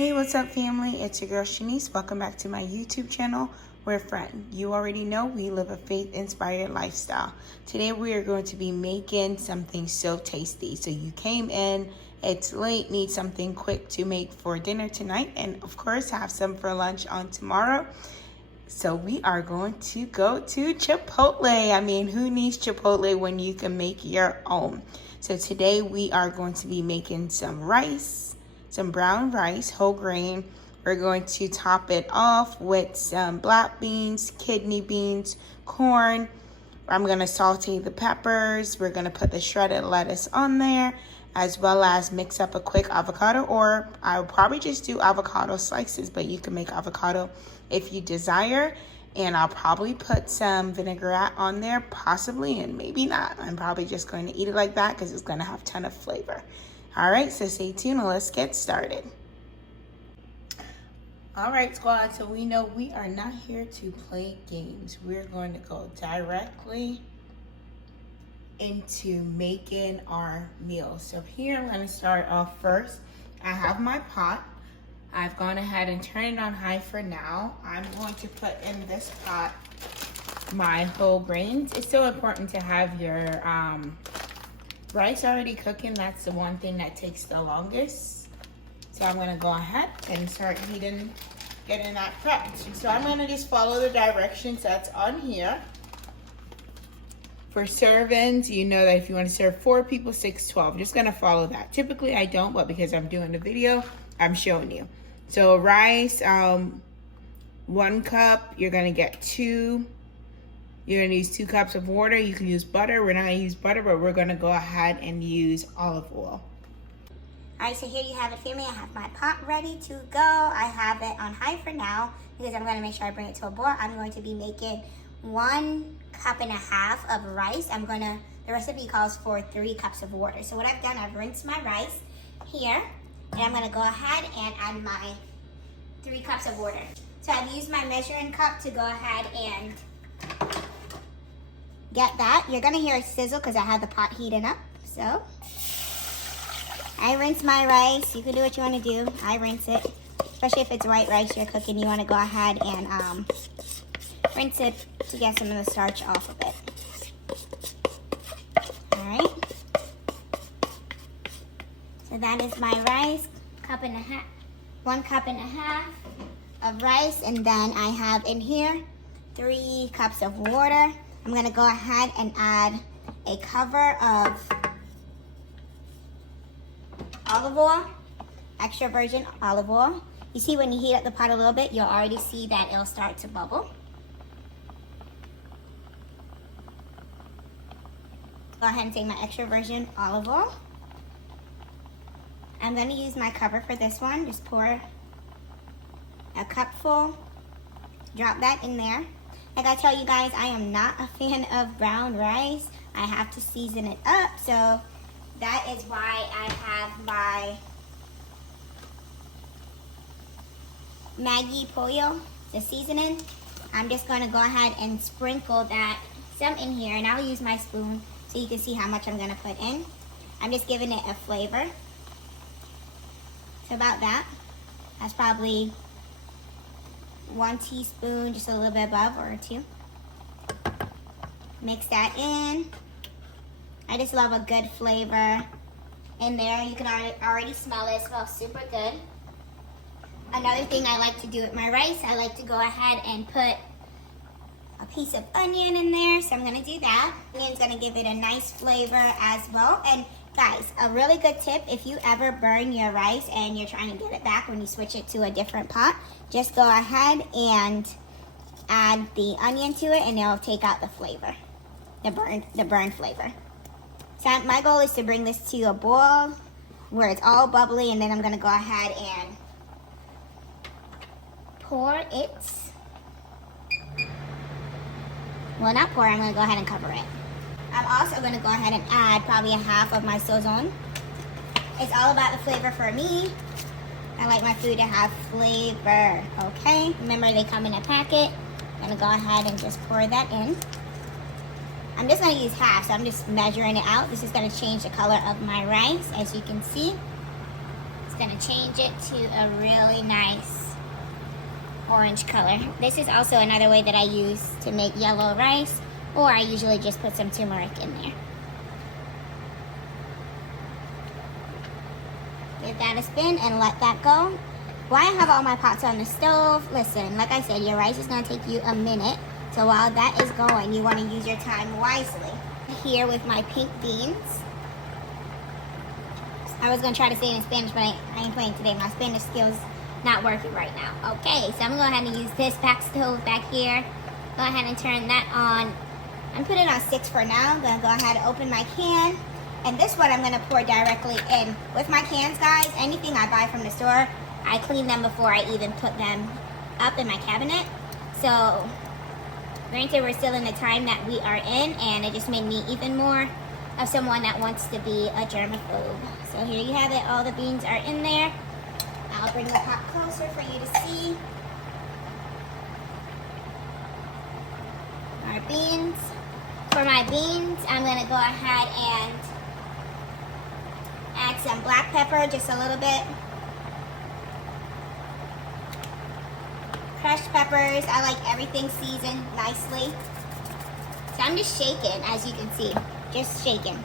Hey, what's up, family? It's your girl Shanice. Welcome back to my YouTube channel. We're friends. You already know we live a faith-inspired lifestyle. Today we are going to be making something so tasty. So you came in, it's late, need something quick to make for dinner tonight, and of course have some for lunch on tomorrow. So we are going to go to Chipotle. I mean, who needs Chipotle when you can make your own? So today we are going to be making some rice, some brown rice, whole grain. We're going to top it off with some black beans, kidney beans, corn. I'm gonna saute the peppers. We're gonna put the shredded lettuce on there, as well as mix up a quick avocado, or I'll probably just do avocado slices, but you can make avocado if you desire. And I'll probably put some vinaigrette on there, possibly, and maybe not. I'm probably just going to eat it like that because it's gonna have a ton of flavor. All right, so stay tuned and let's get started. All right, squad, so we know we are not here to play games. We're going to go directly into making our meal. So here I'm going to start off first. I have my pot. I've gone ahead and turned it on high for now. I'm going to put in this pot my whole grains. It's so important to have your rice already cooking. That's the one thing that takes the longest. So I'm gonna go ahead and start getting that prepped. So I'm gonna just follow the directions that's on here. For servings, you know that if you want to serve 4 people, 6, 12, just gonna follow that. Typically I don't, but because I'm doing the video, I'm showing you. So rice, 1 cup, you're gonna get 2. You're gonna use 2 cups of water. You can use butter. We're not gonna use butter, but we're gonna go ahead and use olive oil. All right, so here you have it, family. I have my pot ready to go. I have it on high for now because I'm gonna make sure I bring it to a boil. I'm going to be making 1.5 cups of rice. The recipe calls for 3 cups of water. So what I've done, I've rinsed my rice here, and I'm gonna go ahead and add my 3 cups of water. So I've used my measuring cup to go ahead and get that. You're gonna hear a sizzle because I had the pot heating up. So I rinse my rice. You can do what you want to do. I rinse it, especially if it's white rice you're cooking. You want to go ahead and rinse it to get some of the starch off of it. All right. So that is my rice, 1.5 cups of rice, and then I have in here 3 cups of water. I'm gonna go ahead and add a cover of olive oil, extra virgin olive oil. You see when you heat up the pot a little bit, you'll already see that it'll start to bubble. Go ahead and take my extra virgin olive oil. I'm gonna use my cover for this one. Just pour a cupful, drop that in there. Like I tell you guys, I am not a fan of brown rice. I have to season it up, so that is why I have my Maggi pollo, the seasoning. I'm just gonna go ahead and sprinkle that some in here, and I'll use my spoon so you can see how much I'm gonna put in. I'm just giving it a flavor. So about that. That's probably 1 teaspoon, just a little bit above, or 2. Mix that in. I just love a good flavor in there. You can already smell it. It smells super good. Another thing I like to do with my rice, I like to go ahead and put a piece of onion in there. So I'm gonna do that. Onion's gonna give it a nice flavor as well. And guys, a really good tip, if you ever burn your rice and you're trying to get it back when you switch it to a different pot, just go ahead and add the onion to it and it'll take out the flavor, the burn flavor. So my goal is to bring this to a boil where it's all bubbly, and then I'm gonna go ahead and pour it. Well, not pour, I'm gonna go ahead and cover it. I'm also gonna go ahead and add probably 1/2 of my sazon. It's all about the flavor for me. I like my food to have flavor, okay? Remember, they come in a packet. I'm gonna go ahead and just pour that in. I'm just gonna use half, so I'm just measuring it out. This is gonna change the color of my rice, as you can see. It's gonna change it to a really nice orange color. This is also another way that I use to make yellow rice, or I usually just put some turmeric in there. Give that a spin and let that go. While I have all my pots on the stove, listen, like I said, your rice is gonna take you a minute. So while that is going, you wanna use your time wisely. Here with my pink beans. I was gonna try to say it in Spanish, but I ain't playing today. My Spanish skills not working right now. Okay, so I'm gonna go ahead and use this back stove back here. Go ahead and turn that on. I'm putting it on 6 for now. I'm gonna go ahead and open my can. And this one I'm gonna pour directly in. With my cans, guys, anything I buy from the store, I clean them before I even put them up in my cabinet. So, granted, we're still in the time that we are in, and it just made me even more of someone that wants to be a germaphobe. So here you have it, all the beans are in there. I'll bring the pot closer for you to see. Our beans. For my beans, I'm gonna go ahead and add some black pepper, just a little bit. Crushed peppers, I like everything seasoned nicely. So I'm just shaking, as you can see, just shaking.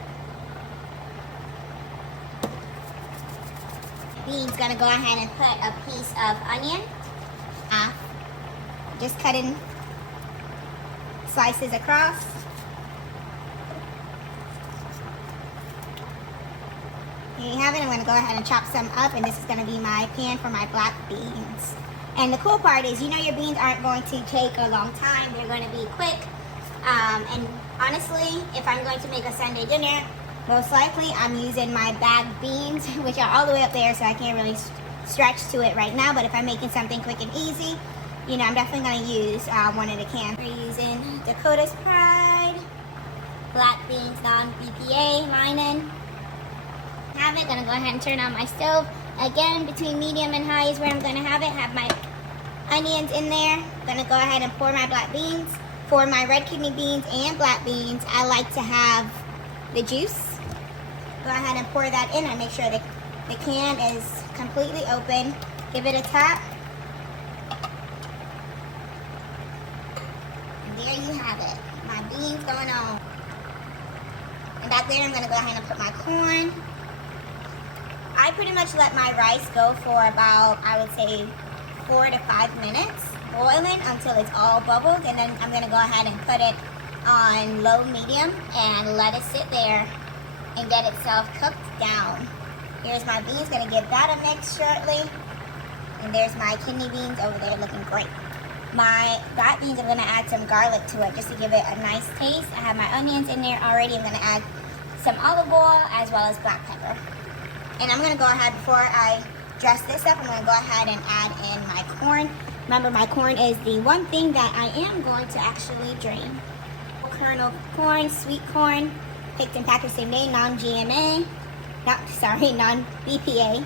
Beans, gonna go ahead and put a piece of onion. Just cutting slices across. Here you have it. I'm gonna go ahead and chop some up, and this is gonna be my pan for my black beans. And the cool part is, you know, your beans aren't going to take a long time. They're going to be quick. And honestly, if I'm going to make a Sunday dinner, most likely I'm using my bagged beans, which are all the way up there, so I can't really stretch to it right now. But if I'm making something quick and easy, you know, I'm definitely going to use one of the cans. We're using Dakota's Pride, black beans, non-BPA, lining. Have it. Going to go ahead and turn on my stove. Again, between medium and high is where I'm going to have it. Have my onions in there. I'm going to go ahead and pour my black beans. For my red kidney beans and black beans, I like to have the juice. Go ahead and pour that in and make sure that the can is completely open. Give it a tap. And there you have it. My beans going on. And back there, I'm going to go ahead and put my corn. I pretty much let my rice go for about, I would say, 4 to 5 minutes, boiling until it's all bubbled, and then I'm gonna go ahead and put it on low medium and let it sit there and get itself cooked down. Here's my beans, gonna give that a mix shortly, and there's my kidney beans over there looking great. My black beans, I'm gonna add some garlic to it just to give it a nice taste. I have my onions in there already. I'm gonna add some olive oil as well as black pepper. And I'm gonna go ahead, before I dress this up, I'm gonna go ahead and add in my corn. Remember, my corn is the one thing that I am going to actually drain. Kernel corn, sweet corn, picked and packaged same day, non-GMA, non-BPA.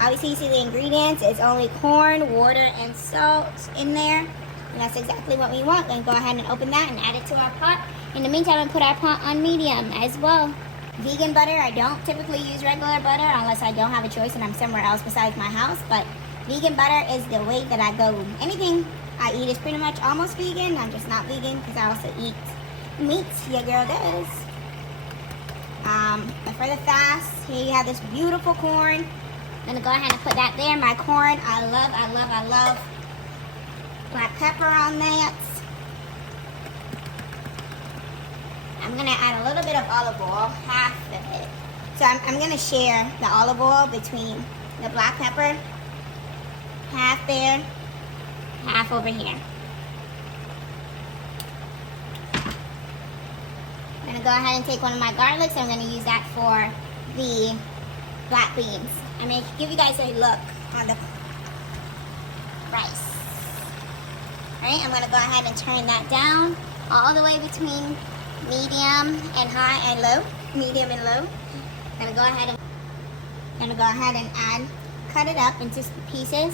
Obviously, you see the ingredients. It's only corn, water, and salt in there. And that's exactly what we want. We're gonna go ahead and open that and add it to our pot. In the meantime, I'm gonna put our pot on medium as well. Vegan butter, I don't typically use regular butter unless I don't have a choice and I'm somewhere else besides my house, but vegan butter is the way that I go. Anything I eat is pretty much almost vegan. I'm just not vegan because I also eat meat. Your girl does. But for the fast, here you have this beautiful corn. I'm gonna go ahead and put that there. My corn, I love black pepper on that. I'm gonna add a little bit of olive oil, half of it. So I'm gonna share the olive oil between the black pepper, half there, half over here. I'm gonna go ahead and take one of my garlics. I'm gonna use that for the black beans. I'm gonna give you guys a look on the rice. All right, I'm gonna go ahead and turn that down all the way between medium and high and low, medium and low. I'm gonna go ahead and cut it up into pieces.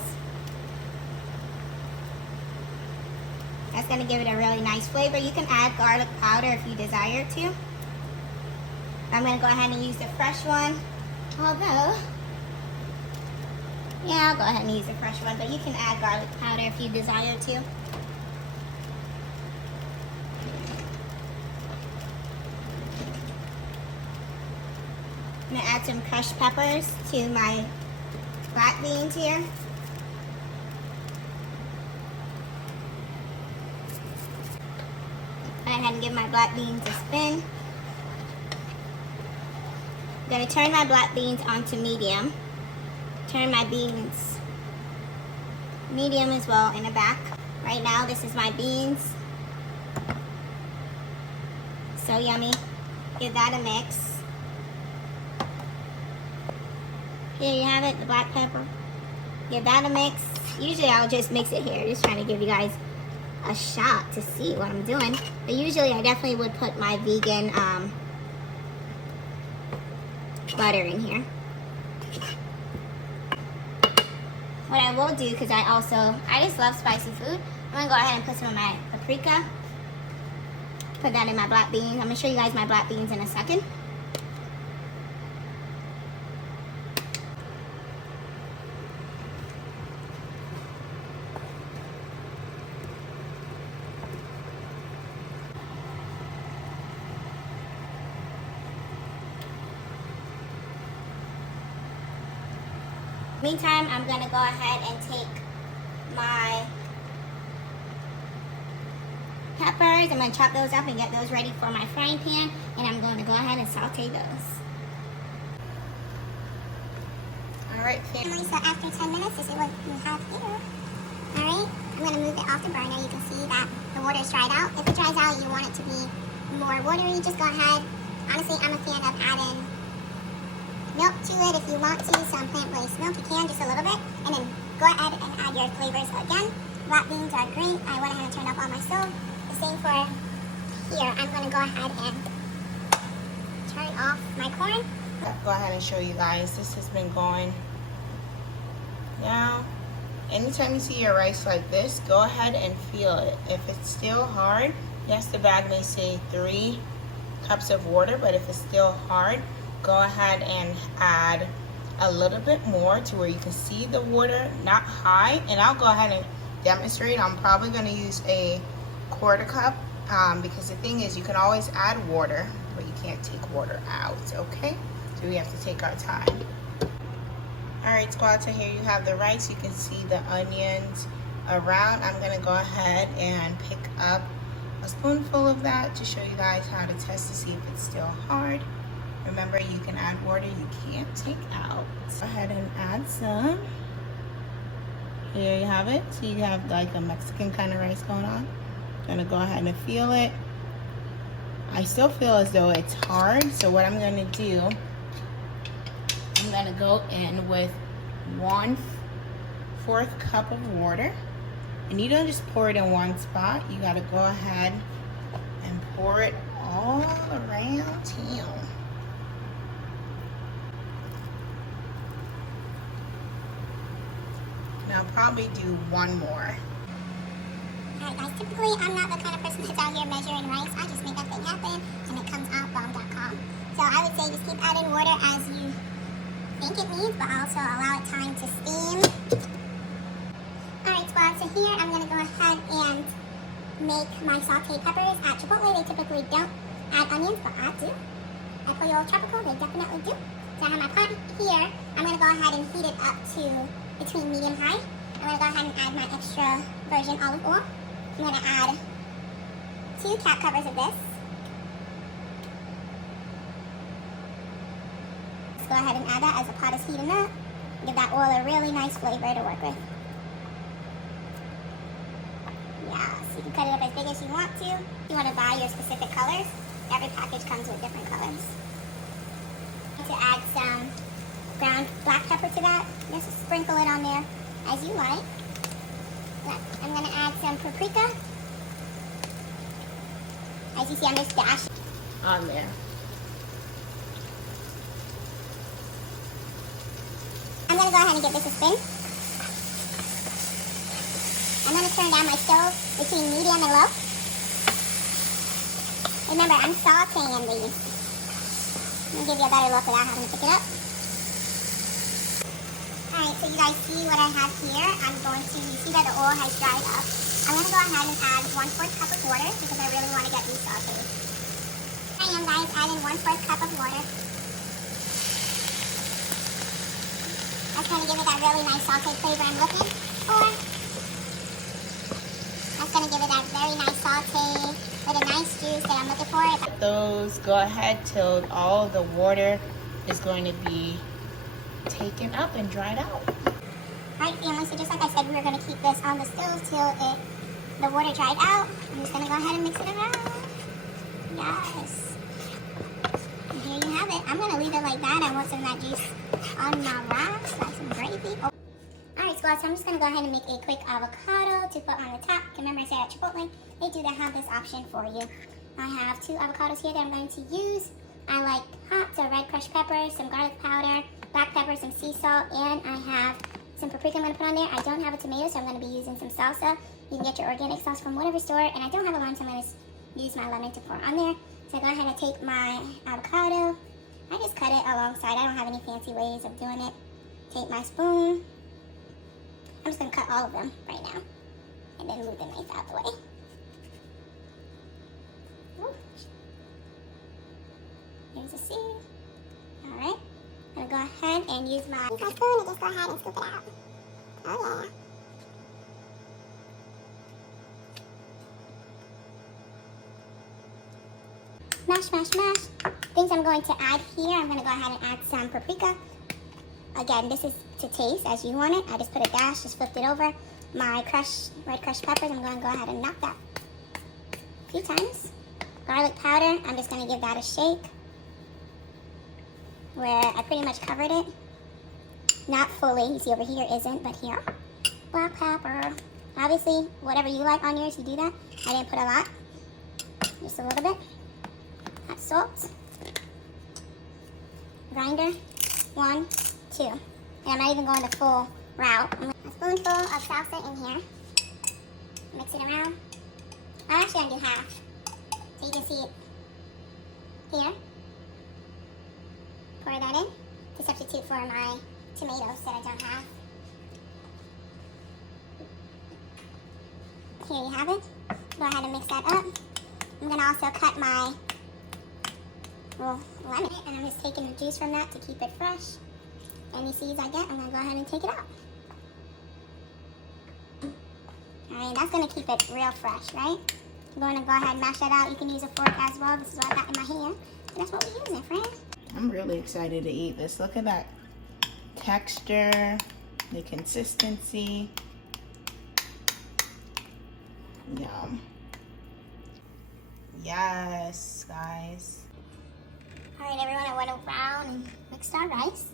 That's gonna give it a really nice flavor. You can add garlic powder if you desire to. I'm gonna go ahead and use the fresh one, although Yeah, I'll go ahead and use a fresh one, but you can add garlic powder if you desire to. I'm gonna add some crushed peppers to my black beans here. Go ahead and give my black beans a spin. I'm gonna turn my black beans onto medium. Turn my beans medium as well in the back. Right now, this is my beans. So yummy. Give that a mix. Here you have it, the black pepper. Give that a mix. Usually I'll just mix it here, just trying to give you guys a shot to see what I'm doing. But usually I definitely would put my vegan butter in here. What I will do, because I just love spicy food, I'm gonna go ahead and put some of my paprika. Put that in my black beans. I'm gonna show you guys my black beans in a second. Meantime, I'm gonna go ahead and take my peppers. I'm gonna chop those up and get those ready for my frying pan, and I'm going to go ahead and saute those. Alright, family, so after 10 minutes, this is what we have here. Alright, I'm gonna move it off the burner. You can see that the water is dried out. If it dries out, you want it to be more watery, just go ahead. Honestly, I'm a fan of adding milk to it if you want to, some plant-based milk. You can, just a little bit, and then go ahead and add your flavors again. Black beans are great. I went ahead and turned up on my stove. The same for here. I'm going to go ahead and turn off my corn. Go ahead and show you guys. This has been going. Now, anytime you see your rice like this, go ahead and feel it. If it's still hard, yes, the bag may say 3 cups of water, but if it's still hard, go ahead and add a little bit more to where you can see the water, not high. And I'll go ahead and demonstrate. I'm probably going to use a 1/4 cup because the thing is, you can always add water, but you can't take water out, okay? So we have to take our time. Alright, squad, so here you have the rice. You can see the onions around. I'm going to go ahead and pick up a spoonful of that to show you guys how to test to see if it's still hard. Remember, you can add water, you can't take out. Go ahead and add some. Here you have it. So you have like a Mexican kind of rice going on. Gonna go ahead and feel it. I still feel as though it's hard. So what I'm gonna do, I'm gonna go in with 1/4 cup of water. And you don't just pour it in one spot. You gotta go ahead and pour it all around town. And I'll probably do one more. Alright guys, typically I'm not the kind of person that's out here measuring rice. I just make that thing happen and it comes out bomb.com. So I would say just keep adding water as you think it needs, but also allow it time to steam. Alright squad, so here I'm going to go ahead and make my sauteed peppers. At Chipotle they typically don't add onions, but I do. At Pollo Tropical they definitely do. So I have my pot here. I'm going to go ahead and heat it up to between medium high. I'm going to go ahead and add my extra virgin olive oil. I'm going to add 2 cap covers of this. Let's go ahead and add that as the pot is heating up. Give that oil a really nice flavor to work with. Yes, you can cut it up as big as you want to. If you want to buy your specific colors, every package comes with different colors. To add some ground black pepper to that. Just sprinkle it on there as you like. I'm going to add some paprika. As you see, I'm just dashing On there. I'm going to go ahead and give this a spin. I'm going to turn down my stove between medium and low. Remember, I'm sauteing these. Let me give you a better look without having to pick it up. Alright, so you guys see what I have here? I'm going to, you see that the oil has dried up. I'm going to go ahead and add 1/4 cup of water because I really want to get these sauteed. I am, guys, adding 1/4 cup of water. That's going to give it that really nice sauteed flavor I'm looking for. That's going to give it that very nice saute with a nice juice that I'm looking for. Those go ahead till all the water is going to be taken up and dried out. Alright, family, so just like I said, we were going to keep this on the stove till the water dried out. I'm just going to go ahead and mix it around. Yes. And here you have it. I'm going to leave it like that. I want some of that juice on my rice, like some gravy. Oh. Alright, squad, so I'm just going to go ahead and make a quick avocado to put on the top. Remember I said at Chipotle, they do have this option for you. I have 2 avocados here that I'm going to use. I like hot, so red crushed pepper, some garlic powder, black pepper, some sea salt, and I have some paprika I'm going to put on there. I don't have a tomato, so I'm going to be using some salsa. You can get your organic sauce from whatever store, and I don't have a lime, so I'm going to use my lemon to pour on there. So I go ahead and take my avocado. I just cut it alongside. I don't have any fancy ways of doing it. Take my spoon. I'm just going to cut all of them right now, and then move the knife out the way. Ooh. Here's a seed. Alright. I'm going to go ahead and use my spoon and just go ahead and scoop it out. Oh yeah. Mash, mash, mash. Things I'm going to add here, I'm going to go ahead and add some paprika. Again, this is to taste as you want it. I just put a dash, just flipped it over. My red crushed peppers, I'm going to go ahead and knock that a few times. Garlic powder, I'm just going to give that a shake where I pretty much covered it. Not fully, you see over here isn't, but here. Black pepper. Obviously, whatever you like on yours, you do that. I didn't put a lot, just a little bit. Hot salt. Grinder, 1, 2. And I'm not even going the full route. A spoonful of salsa in here. Mix it around. I'm actually going to do half, so you can see it here. Pour that in to substitute for my tomatoes that I don't have. Here you have it. Go ahead and mix that up. I'm going to also cut my lemon, and I'm just taking the juice from that to keep it fresh. Any seeds I get, I'm going to go ahead and take it out. Alright, that's going to keep it real fresh, right? I'm going to go ahead and mash that out. You can use a fork as well. This is what I got in my hand. So that's what we're using, friends. I'm really excited to eat this. Look at that texture, the consistency. Yum. Yes, guys. Alright, everyone, I went around and mixed our rice.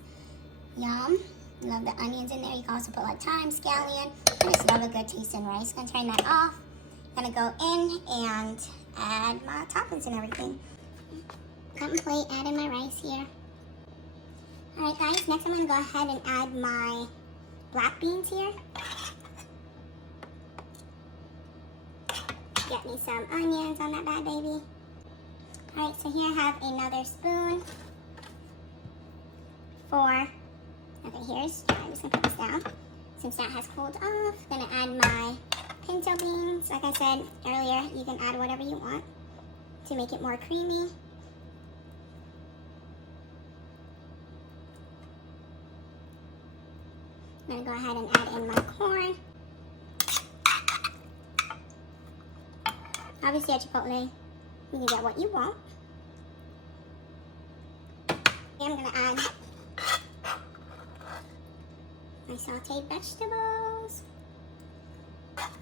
Yum. Love the onions in there. You can also put like thyme, scallion. I just love a good tasting rice. Gonna turn that off. Gonna go in and add my toppings and everything. Cut my plate, add in my rice here. Alright guys, next I'm gonna go ahead and add my black beans here. Get me some onions on that bad baby. Alright, so here I have another spoon for, okay, here's, I'm just gonna put this down. Since that has cooled off, gonna add my pinto beans. Like I said earlier, you can add whatever you want to make it more creamy. I'm gonna go ahead and add in my corn. Obviously at Chipotle, you can get what you want. And I'm gonna add my sauteed vegetables.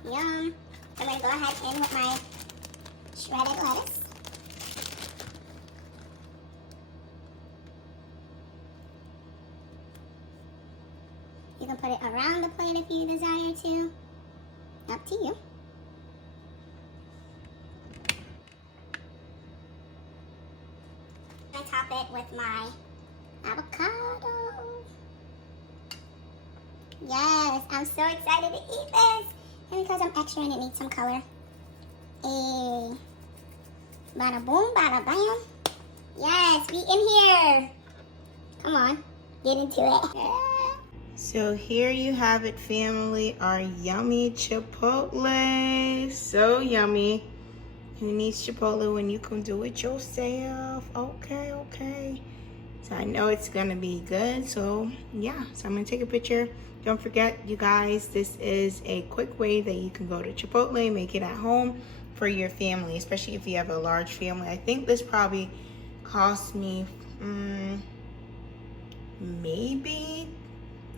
Yum. I'm gonna go ahead in with my shredded lettuce. You can put it around the plate if you desire to. Up to you. I top it with my avocado. Yes, I'm so excited to eat this. And because I'm extra and it needs some color. Hey. Bada boom, bada bam. Yes, be in here. Come on, get into it. So here you have it, family, our yummy Chipotle. So yummy. Who needs Chipotle when you can do it yourself? Okay, okay. So I know it's gonna be good. So yeah, so I'm gonna take a picture. Don't forget, you guys, this is a quick way that you can go to Chipotle, make it at home for your family, especially if you have a large family. I think this probably cost me maybe,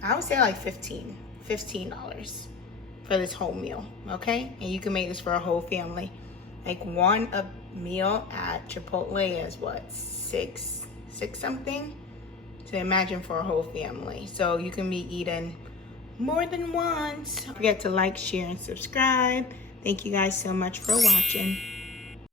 I would say like $15 for this whole meal, okay? And you can make this for a whole family. Like one meal at Chipotle is what, six something? So imagine for a whole family. So you can be eating more than once. Don't forget to like, share, and subscribe. Thank you guys so much for watching.